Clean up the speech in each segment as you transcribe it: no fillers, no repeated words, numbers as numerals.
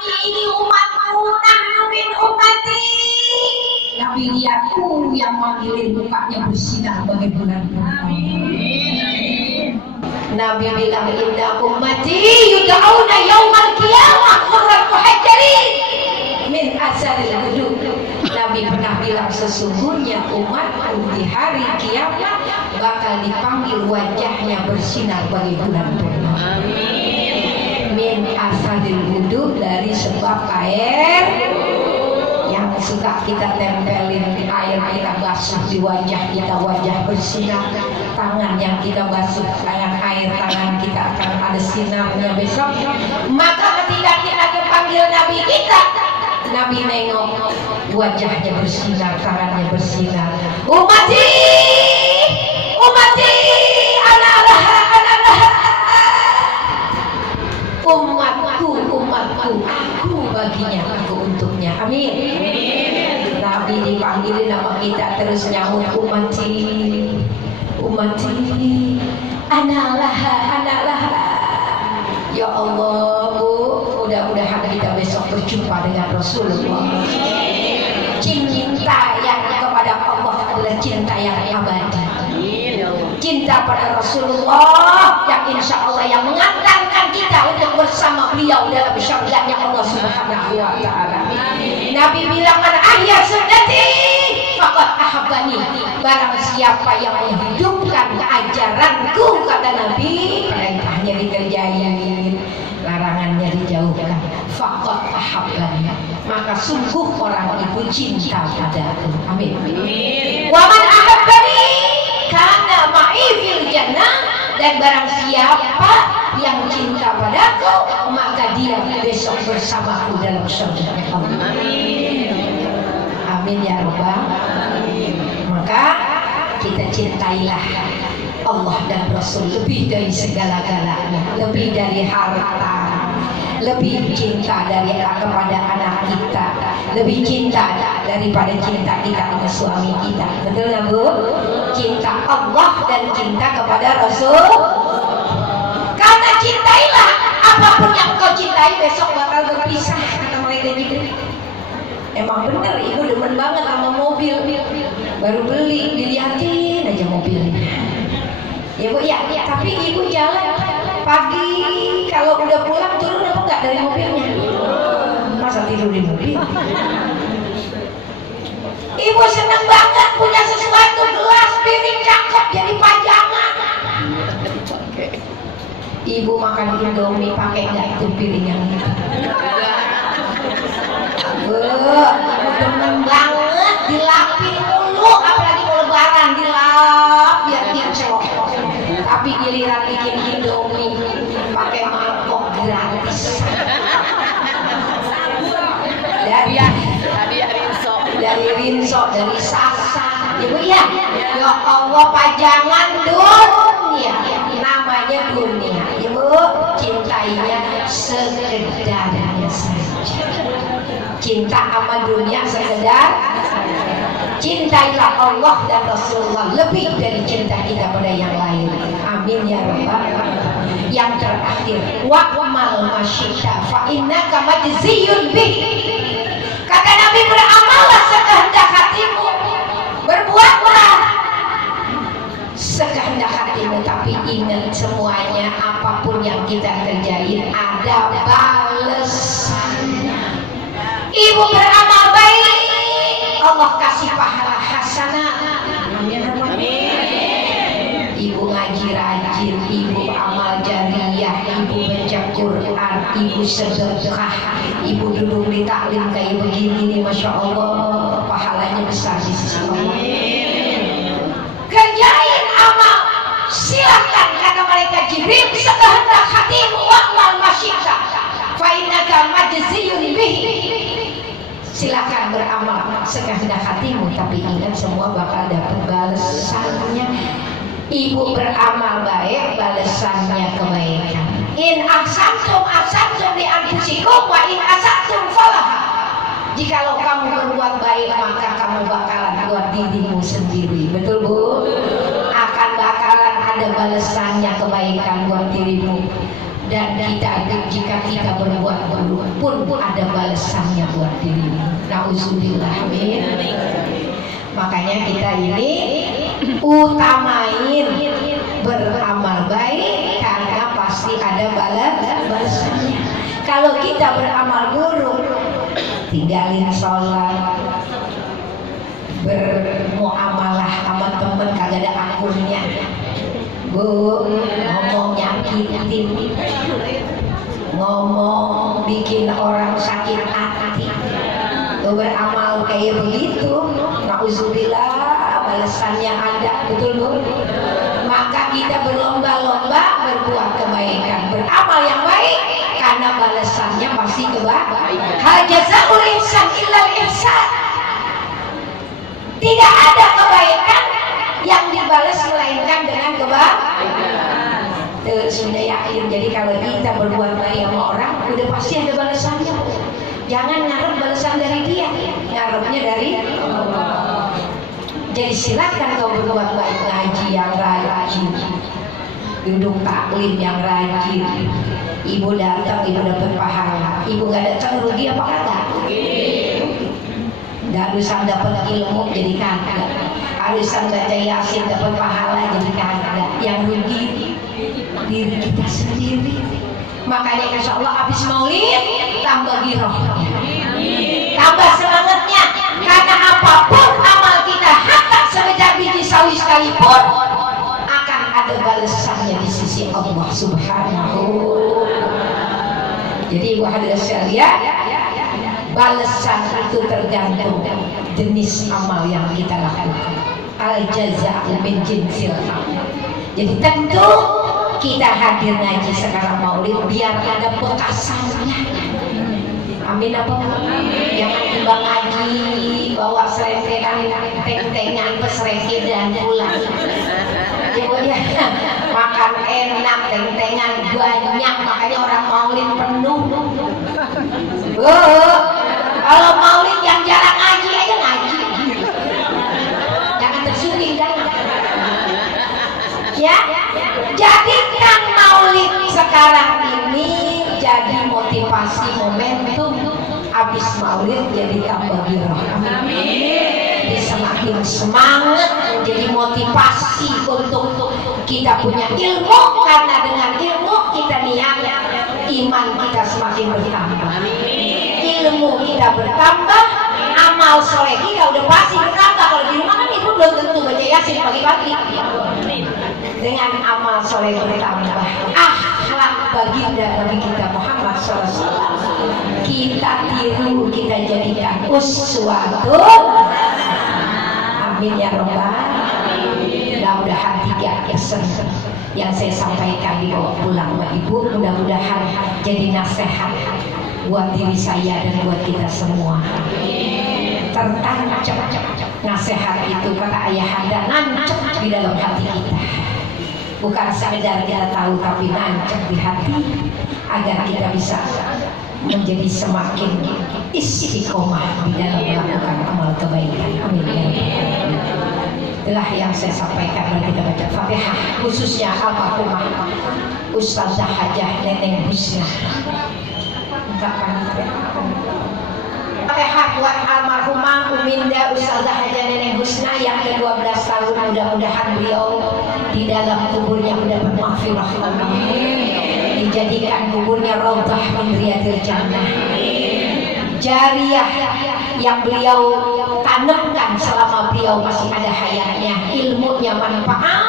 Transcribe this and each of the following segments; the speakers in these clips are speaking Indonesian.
ini umatku, nahnu min ummati. Nabi lihatku yang manggilin mukanya bersinar bagai bulan purnama. Nabi bilang inna ummati yud'auna yaumal qiyamah qurran muhajjalin min asaril wudu. Nabi pernah bilang sesungguhnya umatku di hari kiamat bakal dipanggil wajahnya bersinar bagai bulan purnama. Min asaril wudu, dari sebab air yang suka kita tempelin, air kita basuh di wajah kita, wajah bersinar. Tangan yang kita basuh, tangan air tangan kita akan ada sinarnya besok. Maka ketika kita dipanggil Nabi kita, Nabi nengok wajahnya bersinar, tangannya bersinar. Ummati, ummati, ana laha, umatku, umatku, aku baginya, aku untuknya. Amin. Nabi dipanggilin sama kita terus nyaut ummati, ummati, ana laha, ana laha. Ya Allah, Bu, mudah-mudahan kita besok berjumpa dengan Rasulullah. Cinta yang kepada Allah adalah cinta yang abadi. Cinta pada Rasulullah yang insya Allah yang mengantarkan kita untuk bersama beliau dalam syurganya Allah Subhanahu wa Ta'ala. Nabi bilang, man ahya sunnati faqad ahabbani. Barang siapa yang menghidupkan ajaranku, kata Nabi, perintahnya dikerjain, larangannya dijauhkan, faqad ahabbani, maka sungguh orang itu cinta padaku. Amin. Wa man ahabbani kana ma'i fil jannah, dan barang siapa yang cinta padaku, maka dia besok bersamaku dalam surga Allah. Amin ya Rabbal. Maka kita cintailah Allah dan Rasul lebih dari segala-galanya, lebih dari harta, lebih cinta dari kepada anak kita, lebih cinta daripada cinta kita sama suami kita. Betul nggak Bu? Cinta Allah dan cinta kepada Rasul. Karena cintailah, apapun yang kau cintai besok bakal berpisah, kata mereka gitu. Emang bener, ibu demen banget sama mobil, baru beli, dilihatin aja mobilnya. Ya Bu, ya, tapi ibu jalan pagi, kalau udah pulang turun apa enggak dari mobilnya? Masa tidur di mobil? Ibu seneng banget punya sesuatu, gelas, piring cakep jadi pajangan. Ibu makan Indomie pakai enggak itu piring yang itu? Ibu demen banget dilapin mulu, apalagi mau lebaran dilap biar kinclok. Tapi giliran bikin Indomie pakai mangkok gratis. Dari Rinso, dari Sasa. Ibu ya, ya Allah, pajangan dunia, namanya dunia. Ibu cintainya sekedarnya saja. Cinta sama dunia sekedar. Cintailah Allah dan Rasulullah lebih dari cinta kita pada yang lain. Amin ya Rabbal. Yang terakhir, wa'mal masyita fa innaka majziyun bih. Kata Nabi, beramallah sekehendak hatimu, berbuatlah sekehendak hatimu, tapi ingat semuanya, apapun yang kita kerjain ada balasannya. Ibu beramal baik, Allah kasih pahala hasanah. Amin. Ibu ngaji rajin, ibu amal jariyah, ibu baca Quran, ibu sedekah, ibu duduk di taklim kayak begini nih, masya Allah, pahalanya besar di sisi Allah. Kerjain amal, silakan, kata malaikat Jibril, sekehendak hatimu, wa'mal masyita fa innaka majziyun bihi. Silakan beramal sekehendak hatimu, tapi ingat semua bakal dapat balasannya. Ibu beramal baik, balasannya kebaikan. In ahsantum ahsantum li anfusikum wa in asatum falaha. Jikalau kamu berbuat baik, maka kamu bakalan buat dirimu sendiri. Betul Bu? Akan bakalan ada balasannya kebaikan buat dirimu. dan jika kita berbuat buruk pun ada balasannya buat diri. Nauzubillah. Amin. Makanya kita ini utamain beramal baik karena pasti ada balasannya. Kalau kita beramal buruk, tinggalin sholat, bermuamalah sama temen kagak ada akunnya, bu, ngomong nyakitin, ngomong bikin orang sakit hati, tuh beramal kayak begitu, nauzubillah, balasannya ada, betul bu? Maka kita berlomba-lomba berbuat kebaikan, beramal yang baik karena balasannya pasti kebaikan. Hal jazaa'ul ihsan illal ihsan. Tidak ada kebaikan yang dibalas melainkan dengan kebaikan. Sudah yakin. Jadi kalau kita berbuat baik sama orang, udah pasti ada balasannya. Jangan ngarep balasan dari dia, ngarepnya dari Allah. Jadi silakan kau berbuat baik, ngaji yang rajin, duduk taklim yang rajin. Ibu datang, ibu dapat pahala. Ibu gak datang rugi apa kagak? Harusan dapat ilmu jadi kagak, harusan baca yasin dapat pahala jadi kagak. Yang rugi diri kita sendiri. Makanya insya Allah habis maulid tambah giroh, tambah semangatnya. Karena apapun amal kita, hatta sebesar biji sawi sekalipun, akan ada balasannya di sisi Allah Subhanahu. Jadi ibu hadirin sekalian, balasan itu tergantung jenis amal yang kita lakukan. Al jazaa'u min jinsil amal. Jadi tentu kita hadir ngaji sekarang maulid biar ada bekasannya. Amin apa? Jangan tiba ngaji bawa serentekan tentengan pesereki dan pulang. Ya, makan enak, tentengan banyak, makanya orang maulid penuh. Kalau maulid yang jarang ngaji aja ngaji. Jangan tersugih kan? Ya, jadikan maulid sekarang ini jadi motivasi momentum. Abis maulid jadi tambah giroh. Jadi semakin semangat, jadi motivasi untuk kita punya ilmu, karena dengan ilmu kita niat iman kita semakin bertambah. Ilmu kita bertambah, amal soleh kita udah pasti bertambah. Kalau di rumah kan ibu belum tentu baca yasin pagi-pagi. Dengan amal soleh bertambah, akhlak baginda Nabi kita Muhammad SAW kita tiru, kita jadikan uswatun. Amin ya robbal. Mudah-mudahan 3 pesan yang saya sampaikan dibawa pulang Mbak Ibu, mudah-mudahan jadi nasihat buat diri saya dan buat kita semua. Tertancap nasihat itu, kata ayahanda, nancap di dalam hati kita. Bukan sekedar kita tahu, tapi nancap di hati agar kita bisa menjadi semakin istiqomah di dalam melakukan amal kebaikan. Amin. Itulah yang saya sampaikan. Mari kita baca Fatihah, khususnya almarhumah Ustazah Hajah Neneng Husna. Fatihah buat almarhumah Uminda Ustazah Hajah Neneng Husna yang ke-12 tahun. Mudah-mudahan beliau di dalam kuburnya mendapat maghfirah Allah, dijadikan kuburnya raudhah min riyadil jannah, jariyah yang beliau tanamkan selama beliau masih ada hayatnya, ilmunya manfaat,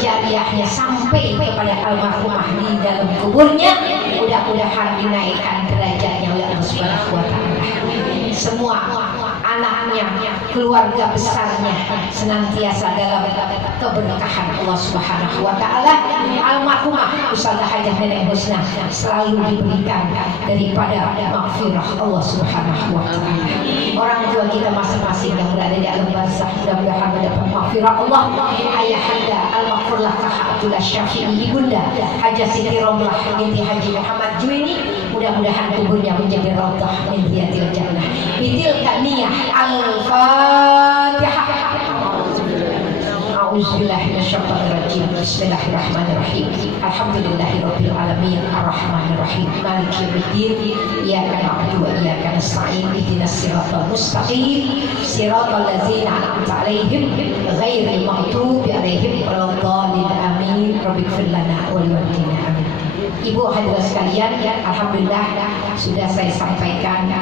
jariyahnya sampai kepada almarhumah di dalam kuburnya. Mudah-mudahan dinaikkan derajatnya oleh Allah Subhanahu wa taala. Semua anaknya, keluarga besarnya senantiasa dalam keberkahan Allah Subhanahu wa taala. Almarhumah Ustazah Hajah Neneng Husna selalu diberikan daripada maghfirah Allah Subhanahu wa taala. Orang tua kita masing-masing yang berada di alam barzakh mudah-mudahan mendapat maghfirah Allah. Ayahanda al-maghfurlah Abdullah Syafi'i, ibunda Hajah Siti Romlah binti Haji Muhammad Juwaini, mudah-mudahan kuburnya menjadi raudhah min riyadil jannah. Bitil kaniyah al-Fatihah. A'udzubillahi minasyaitonirrajim. Bismillahirrahmanirrahim. Alhamdulillahirabbil alamin arrahmanir rahim maliki yaumiddin. Iyyaka na'budu wa iyyaka nasta'in. Ihdinas siratal mustaqim. Siratal ladzina an'amta 'alaihim ghairil maghdubi 'alaihim waladdallin. Amin. Rabbighfir lana wa liwalidayna. Amin. Ibu hadirin sekalian, alhamdulillah sudah saya sampaikan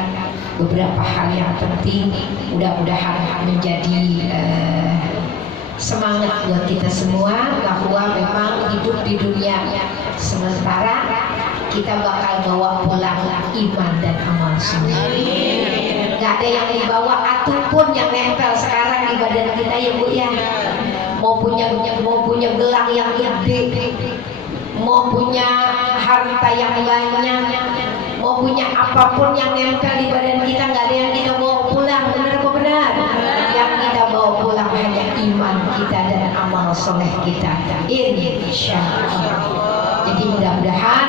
beberapa hal yang penting, mudah-mudahan menjadi semangat buat kita semua bahwa memang hidup di dunia sementara, kita bakal bawa pulang iman dan amal semua. Gak ada yang dibawa ataupun yang nempel sekarang di badan kita ya Bu ya. Mau punya gelang yang gede, mau punya harta yang banyak, mau punya apapun yang nempel di badan kita, nggak ada yang kita bawa pulang. Benar apa benar? Yang kita bawa pulang hanya iman kita dan amal soleh kita, insya Allah. Jadi mudah-mudahan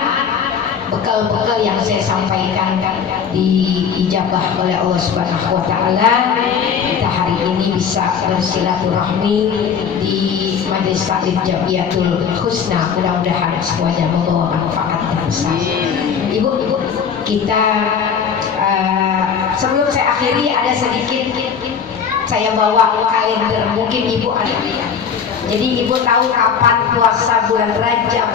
bekal-bekal yang saya sampaikan diijabah oleh Allah Subhanahu wa Ta'ala. Kita hari ini bisa bersilaturahmi di Majelis Taklim Jamiatul Husna. Mudah-mudahan semuanya membawa manfaat yang besar. Ibu, kita sebelum saya akhiri ada sedikit saya bawa kalender, mungkin ibu ada. Jadi ibu tahu kapan puasa bulan Rajab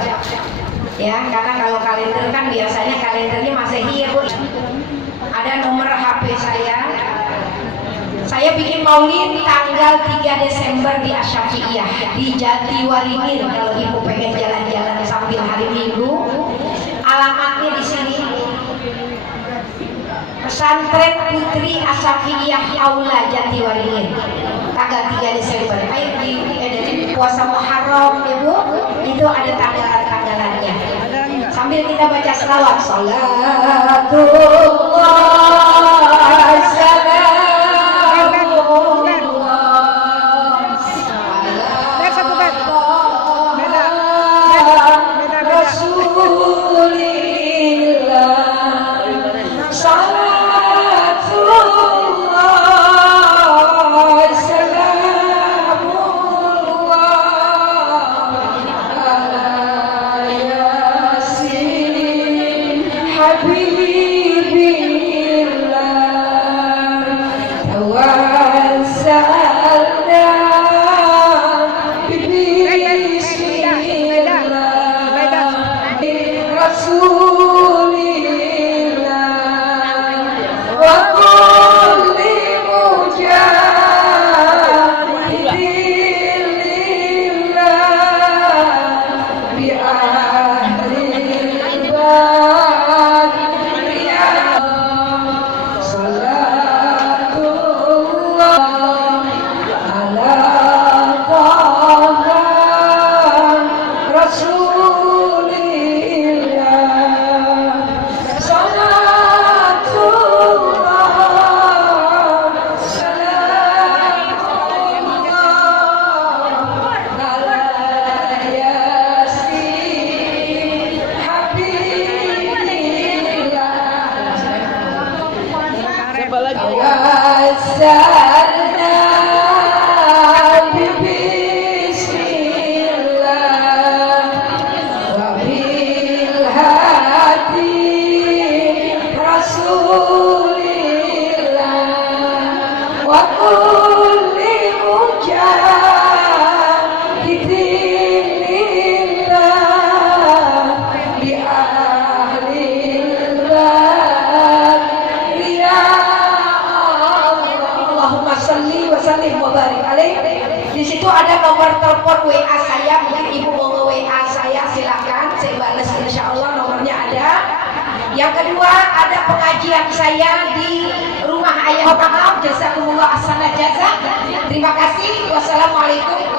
ya, karena kalau kalender kan biasanya kalendernya Masehi ya Bu. Ada nomor HP saya bikin maulid tanggal 3 Desember di Asyafi'iyah di Jatiwaringin. Kalau ibu pengen jalan-jalan sambil hari Minggu, alamatnya di sini. Pesantren Putri Asyafi'iyah Aula Jatiwaringin. Tanggal 3 Desember. Ayo di puasa Muharram Ibu, itu ada tanggalan-tanggalannya. Sambil kita baca selawat. Salatullah nomor telepon WA saya, mungkin ibu mau nge-WA saya silakan, saya balas insya Allah, nomornya ada. Yang kedua ada pengajian saya di rumah ayah. Maaf, jazakumullah ahsanal jazak. Terima kasih. Wassalamualaikum